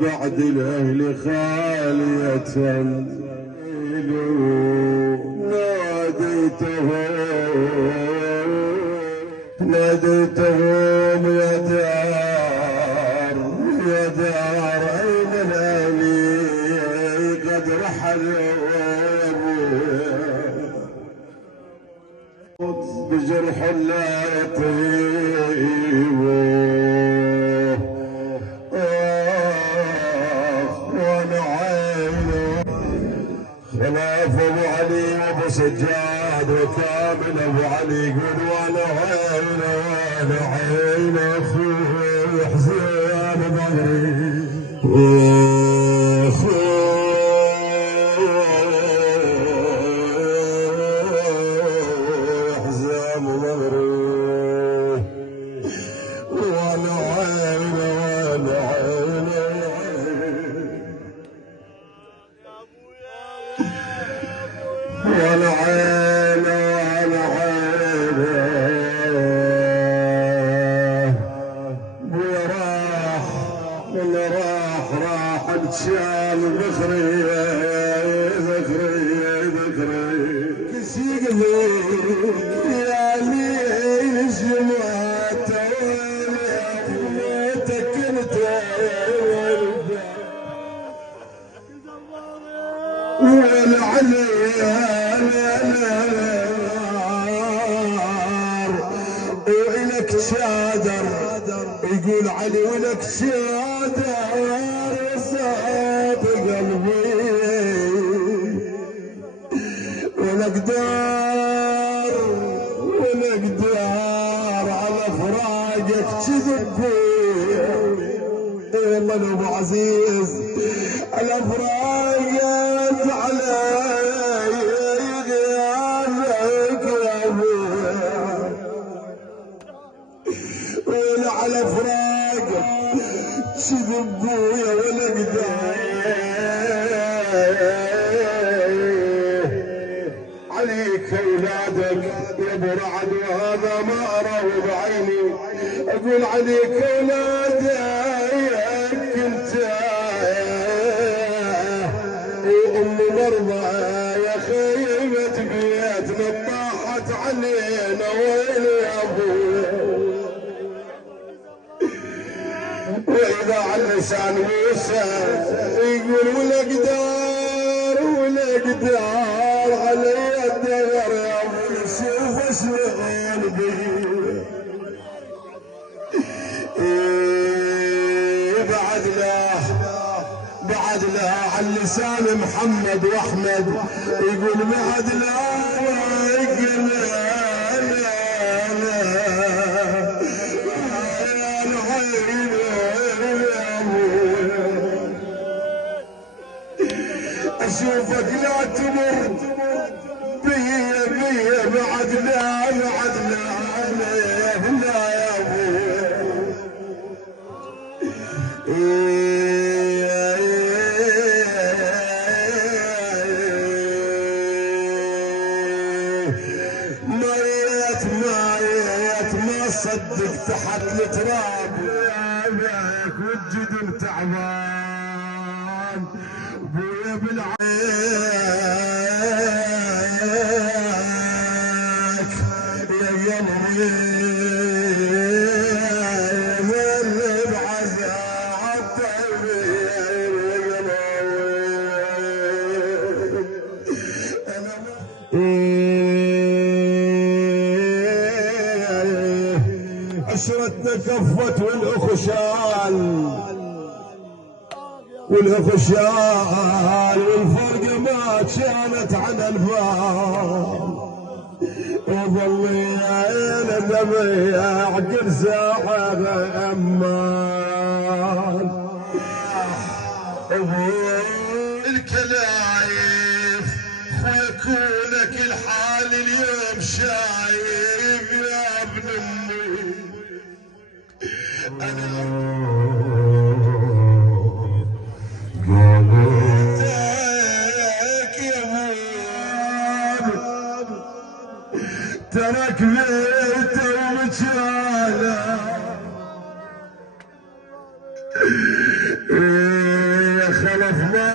بعد الأهل خالية ناديتهم يا دار يا دار أين الأهلي قد رحلوا بجرح لا يطيب وانا عينه خلاف ابو علي وابو سجاد وكامل ابو علي يقول وانا عينه وانا عينه اخوي حزين ظهري شام ذكري كسيقني يا ليل الجمعة موتك انت والعلي وإلك شادر يقول علي ولك شادر صاد قلبي ونقدر على فراقك تذبي والله لو ابو عزيز على فراقك علي غيابك يا ابويا على فراقك شذبويا ولا عليك اولادك يا ابو رعد وهذا ما اراه بعيني اقول عليك اولادك انت وام مرضى يا خيبه بيتنا طاحت علينا وين يا ابويا واذا على لسان موسى يقول ولا قدار علي الدهر يا ابوي شوف شلون بي بعد له على لسان محمد واحمد يقول بعد له اشوفك لا تمر بيا بعد لا يا ابويا ما صدق تحت التراب ياك والجدر تعبان ابويا بالعيك يا عشرتنا كفت والأخشال والفرقة ما كانت على البال وظل يا دمي اعقل ساحة امان الكلايف خويكولك الحال اليوم شايف يا ابن امي انا ترك بيته ومجاله خلفنا